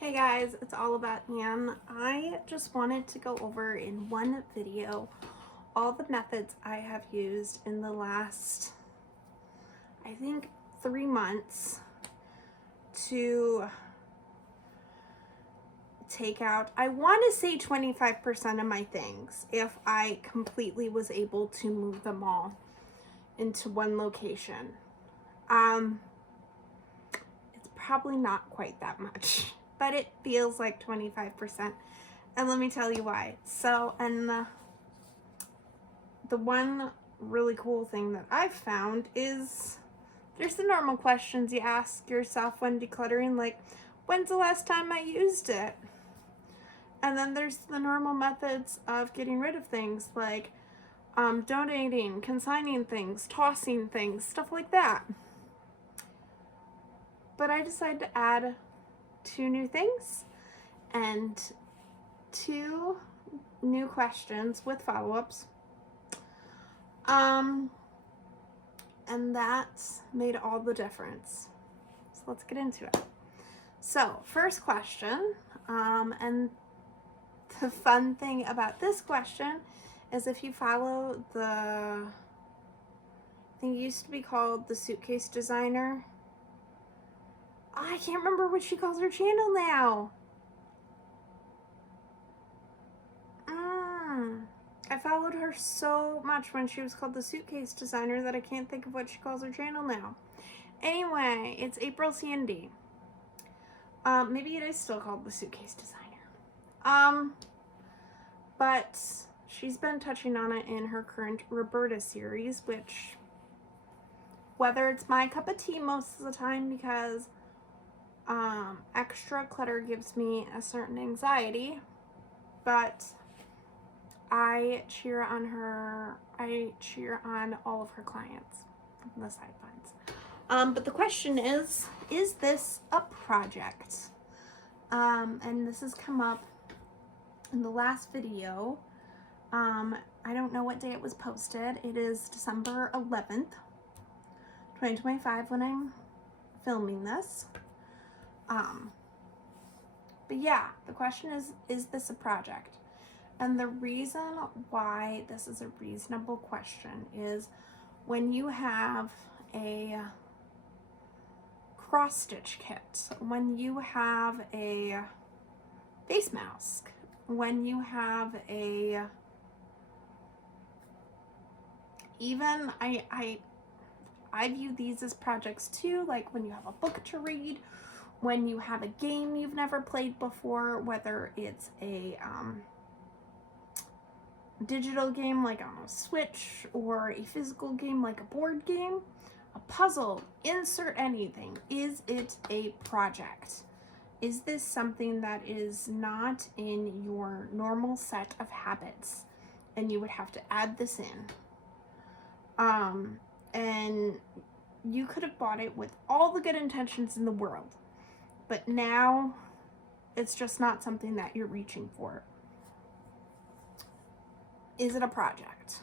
Hey guys, it's all about Anne. I just wanted to go over in one video all the methods I have used in the last, I think, 3 months to take out, I want to say 25% of my things if I completely was able to move them all into one location. It's probably not quite that much, but it feels like 25%. And let me tell you why. So, and the one really cool thing that I've found is there's the normal questions you ask yourself when decluttering, like, when's the last time I used it? And then there's the normal methods of getting rid of things, like donating, consigning things, tossing things, stuff like that. But I decided to add 2 new things and 2 new questions with follow-ups. And that made all the difference. So let's get into it. So, first question, and the fun thing about this question is if you follow I think it used to be called the Suitcase Designer. I can't remember what she calls her channel now. I followed her so much when she was called the Suitcase Designer that I can't think of what she calls her channel now. Anyway, it's April Sandy. Maybe it is still called the Suitcase Designer. But she's been touching on it in her current Roberta series, which, whether it's my cup of tea most of the time because extra clutter gives me a certain anxiety, but I cheer on her. I cheer on all of her clients from the sidelines. But the question is this a project? And this has come up in the last video. I don't know what day it was posted. It is December 11th, 2025 when I'm filming this. But yeah, the question is this a project? And the reason why this is a reasonable question is when you have a cross-stitch kit, when you have a face mask, when you have even I view these as projects too, like when you have a book to read, when you have a game you've never played before, whether it's a digital game like on a Switch or a physical game like a board game, a puzzle, insert anything. Is it a project? Is this something that is not in your normal set of habits and you would have to add this in? And you could have bought it with all the good intentions in the world, but now it's just not something that you're reaching for. Is it a project?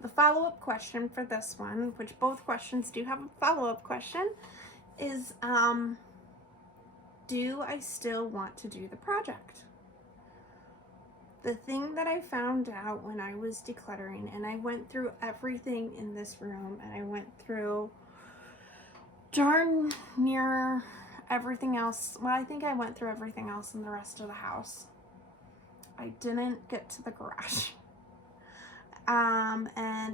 The follow-up question for this one, which both questions do have a follow-up question, is do I still want to do the project? The thing that I found out when I was decluttering, and I went through everything in this room, and I went through darn near everything else. Well, I think I went through everything else in the rest of the house. I didn't get to the garage. And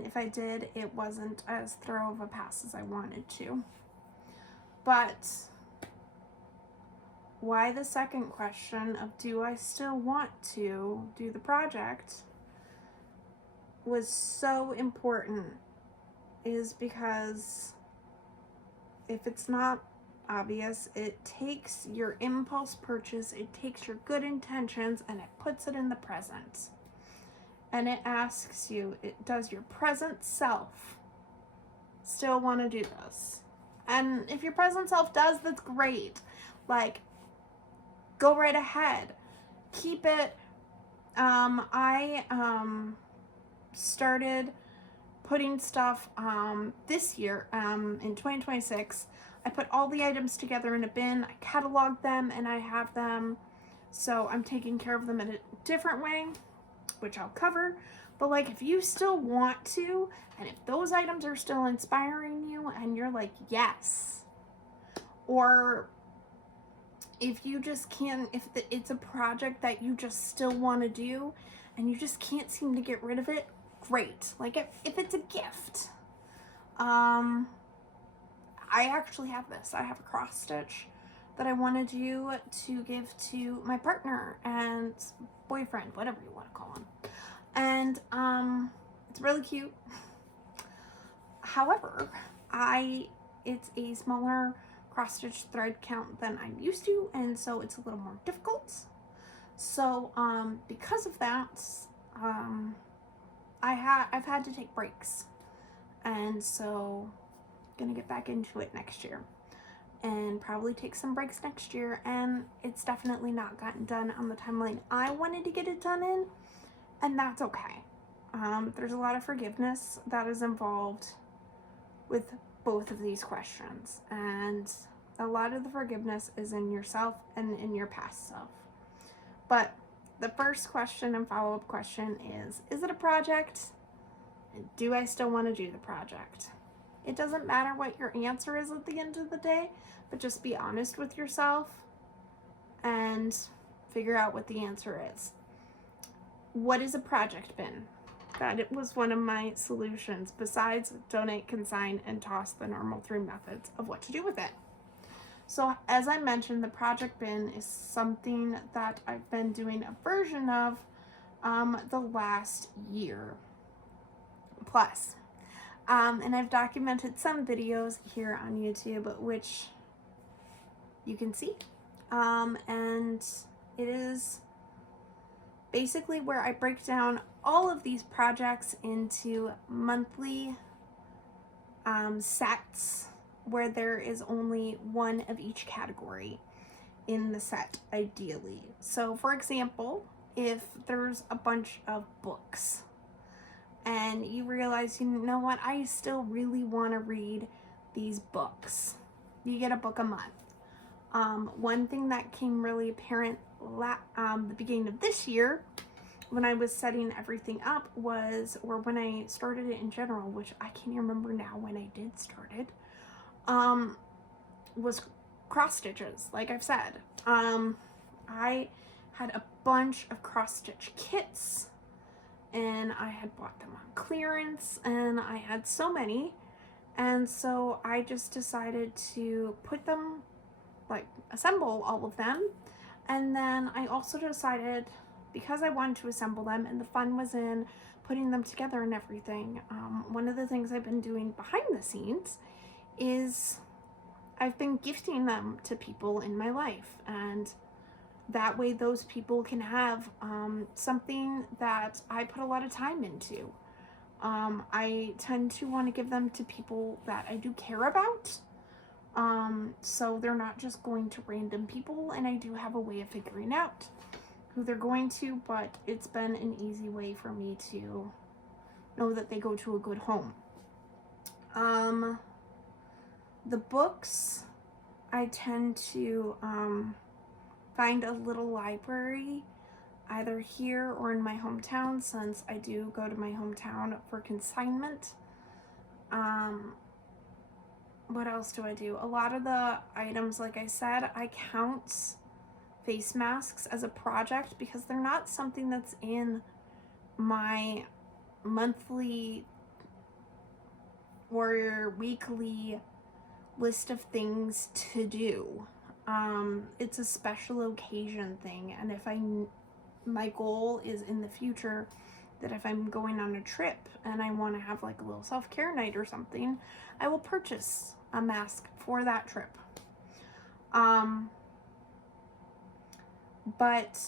if I did, it wasn't as thorough of a pass as I wanted to. But why the second question of do I still want to do the project was so important is because if it's not obvious, it takes your impulse purchase, it takes your good intentions, and it puts it in the present. And it asks you, does your present self still want to do this? And if your present self does, that's great. Like, go right ahead. Keep it. I started putting stuff this year, in 2026. I put all the items together in a bin, I catalog them, and I have them, so I'm taking care of them in a different way, which I'll cover. But like, if you still want to, and if those items are still inspiring you and you're like, yes, or if you just can't, if it's a project that you just still want to do and you just can't seem to get rid of it, great. Like if it's a gift, I actually have this. I have a cross stitch that I want to do to give to my partner and boyfriend, whatever you want to call him. And it's really cute. However, it's a smaller cross stitch thread count than I'm used to, and so it's a little more difficult. So because of that, I've had to take breaks, and so gonna get back into it next year and probably take some breaks next year. And it's definitely not gotten done on the timeline I wanted to get it done in, and that's okay. There's a lot of forgiveness that is involved with both of these questions, and a lot of the forgiveness is in yourself and in your past self. But the first question and follow-up question is it a project? And do I still want to do the project? It doesn't matter what your answer is at the end of the day, but just be honest with yourself and figure out what the answer is. What is a project bin? That it was one of my solutions besides donate, consign, and toss, the normal 3 methods of what to do with it. So as I mentioned, the project bin is something that I've been doing a version of the last year plus. And I've documented some videos here on YouTube, which you can see. And it is basically where I break down all of these projects into monthly sets where there is only one of each category in the set, ideally. So for example, if there's a bunch of books and you realize, you know what, I still really want to read these books, you get a book a month. One thing that came really apparent the beginning of this year when I was setting everything up was, or when I started it in general, which I can't remember now when I did start it, was cross stitches. Like I've said, I had a bunch of cross stitch kits and I had bought them on clearance, and I had so many, and so I just decided to put them, like assemble all of them. And then I also decided, because I wanted to assemble them and the fun was in putting them together and everything, one of the things I've been doing behind the scenes is I've been gifting them to people in my life, and that way those people can have something that I put a lot of time into. I tend to want to give them to people that I do care about, so they're not just going to random people, and I do have a way of figuring out who they're going to, but it's been an easy way for me to know that they go to a good home. The books, I tend to find a little library either here or in my hometown, since I do go to my hometown for consignment. What else do I do? A lot of the items, like I said, I count face masks as a project because they're not something that's in my monthly or weekly list of things to do. It's a special occasion thing, and if my goal is in the future that if I'm going on a trip and I want to have like a little self-care night or something, I will purchase a mask for that trip. But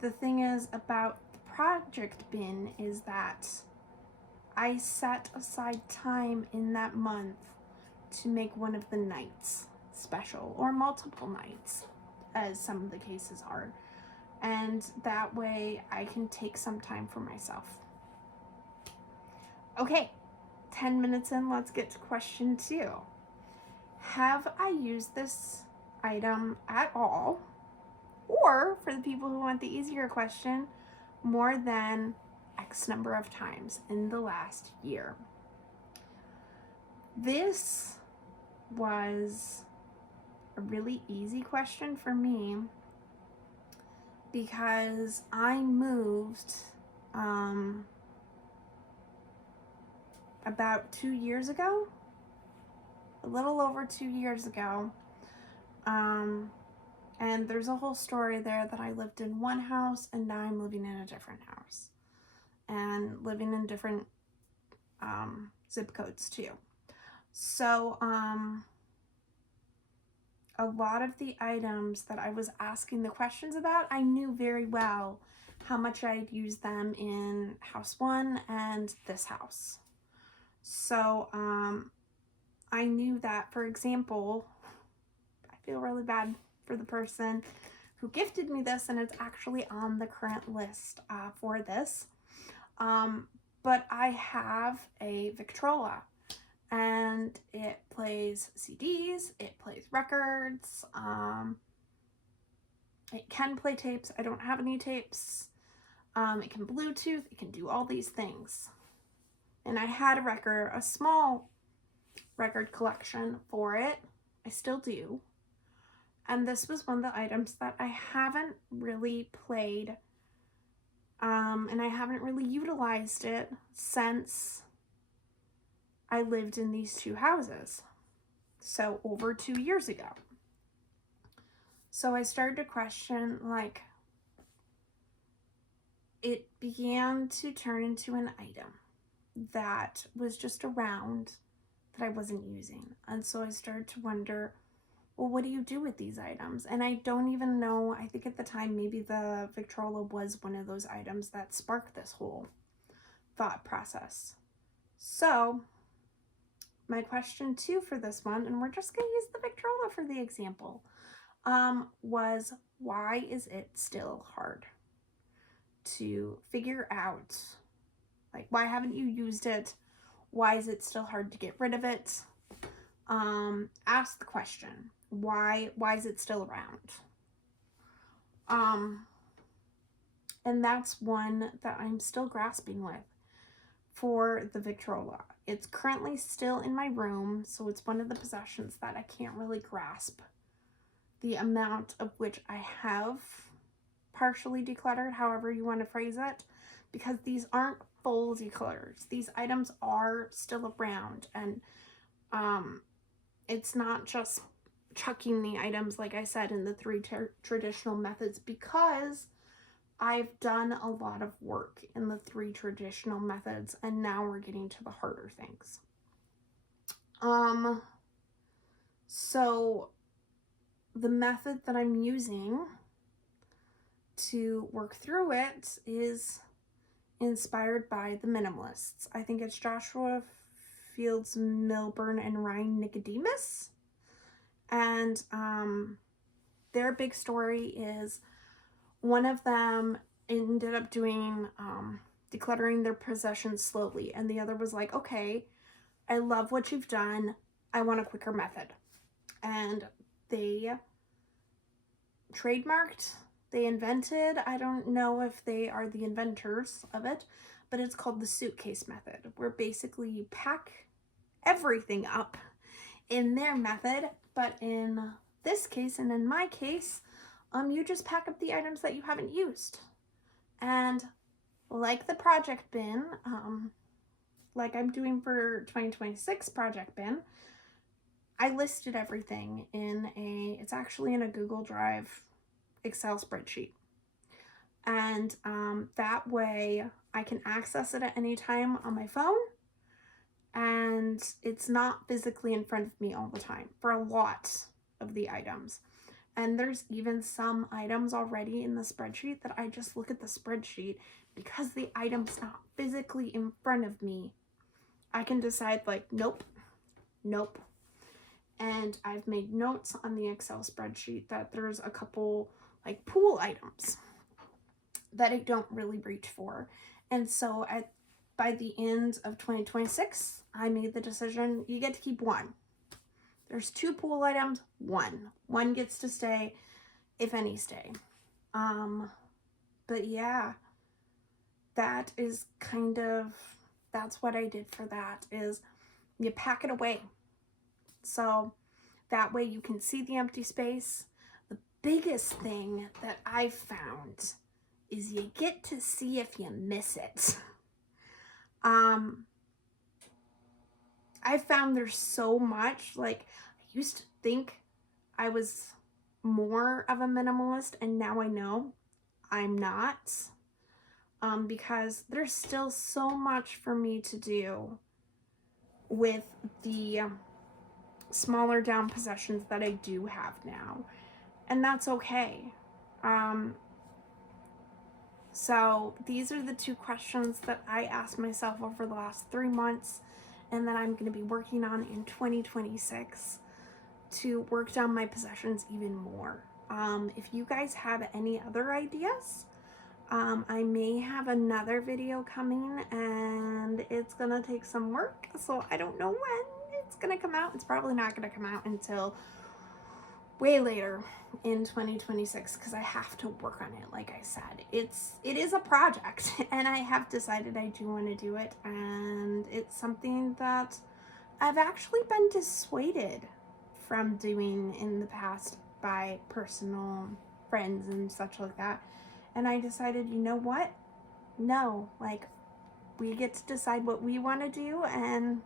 the thing is about the project bin is that I set aside time in that month to make one of the nights special, or multiple nights, as some of the cases are. And that way I can take some time for myself. Okay, 10 minutes in, let's get to question 2. have I used this item at all? Or, for the people who want the easier question, more than X number of times in the last year? This was a really easy question for me because I moved about 2 years ago, a little over 2 years ago. And there's a whole story there that I lived in one house and now I'm living in a different house and living in different zip codes too. So a lot of the items that I was asking the questions about, I knew very well how much I'd used them in house one and this house. So I knew that, for example, I feel really bad for the person who gifted me this, and it's actually on the current list for this. But I have a Victrola, and it plays CDs, it plays records, it can play tapes. I don't have any tapes. It can Bluetooth, it can do all these things. And I had a small record collection for it. I still do. And this was one of the items that I haven't really played, and I haven't really utilized it since I lived in these two houses. So over 2 years ago. So I started to question, like, it began to turn into an item that was just around that I wasn't using. And so I started to wonder, well, what do you do with these items? And I don't even know, I think at the time, maybe the Victrola was one of those items that sparked this whole thought process. So my question too for this one, and we're just going to use the Victrola for the example, was why is it still hard to figure out? Like, why haven't you used it? Why is it still hard to get rid of it? Ask the question. Why is it still around? And that's one that I'm still grasping with for the Victrola. It's currently still in my room, so it's one of the possessions that I can't really grasp the amount of which I have partially decluttered, however you want to phrase it, because these aren't full declutters. These items are still around, and it's not just chucking the items, like I said, in the three traditional methods, because I've done a lot of work in the three traditional methods, and now we're getting to the harder things. So the method that I'm using to work through it is inspired by the minimalists. I think it's Joshua Fields Milburn and Ryan Nicodemus. And their big story is one of them ended up doing decluttering their possessions slowly, and the other was like, okay, I love what you've done, I want a quicker method. And they trademarked, they invented, I don't know if they are the inventors of it, but it's called the suitcase method, where basically you pack everything up in their method, but in this case, and in my case, you just pack up the items that you haven't used. And like the project bin, like I'm doing for 2026 project bin, I listed everything in it's actually in a Google Drive Excel spreadsheet. And that way I can access it at any time on my phone, and it's not physically in front of me all the time for a lot of the items. And there's even some items already in the spreadsheet that I just look at the spreadsheet because the item's not physically in front of me. I can decide, like, nope. And I've made notes on the Excel spreadsheet that there's a couple, like, pool items that I don't really reach for. And so by the end of 2026, I made the decision, you get to keep one. There's 2 pool items, one gets to stay, if any stay. But yeah, that is that's what I did for that, is you pack it away. So that way you can see the empty space. The biggest thing that I've found is you get to see if you miss it. I found there's so much, like, I used to think I was more of a minimalist, and now I know I'm not, because there's still so much for me to do with the smaller down possessions that I do have now, and that's okay. So these are the 2 questions that I asked myself over the last 3 months, and that I'm going to be working on in 2026 to work down my possessions even more. If you guys have any other ideas, I may have another video coming, and it's going to take some work, so I don't know when it's going to come out. It's probably not going to come out until way later in 2026, because I have to work on it. Like I said, it is a project, and I have decided I do want to do it, and it's something that I've actually been dissuaded from doing in the past by personal friends and such like that. And I decided, you know what? No, like, we get to decide what we want to do, and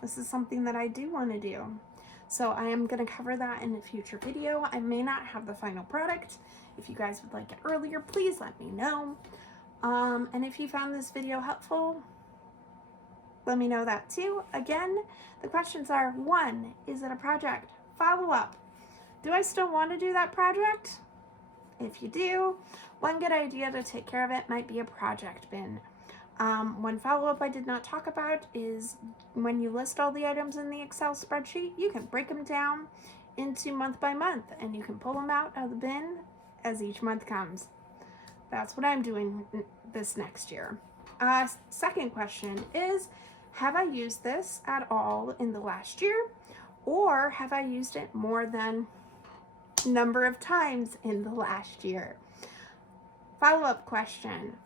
this is something that I do want to do. So I am going to cover that in a future video. I may not have the final product. If you guys would like it earlier, please let me know. And if you found this video helpful, let me know that too. Again, the questions are: 1, is it a project? Follow up, do I still want to do that project? If you do, one good idea to take care of it might be a project bin. One follow-up I did not talk about is when you list all the items in the Excel spreadsheet, you can break them down into month by month, and you can pull them out of the bin as each month comes. That's what I'm doing this next year. Second question is, have I used this at all in the last year, or have I used it more than number of times in the last year? Follow-up question: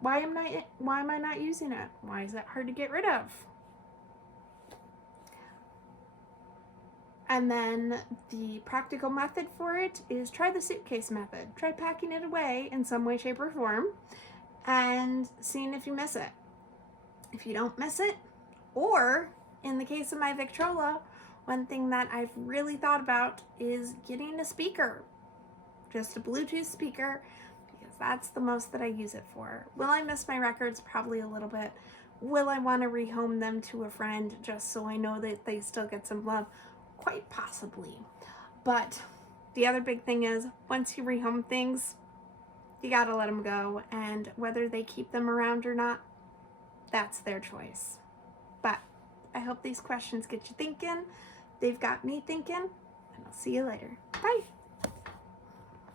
why am I not using it? Why is it hard to get rid of? And then the practical method for it is try the suitcase method. Try packing it away in some way, shape, or form, and seeing if you miss it. If you don't miss it, or in the case of my Victrola, one thing that I've really thought about is getting a speaker, just a Bluetooth speaker, because that's the most that I use it for. Will I miss my records? Probably a little bit. Will I want to rehome them to a friend just so I know that they still get some love? Quite possibly. But the other big thing is, once you rehome things, you gotta let them go, and whether they keep them around or not, that's their choice. But I hope these questions get you thinking. They've got me thinking, and I'll see you later. Bye.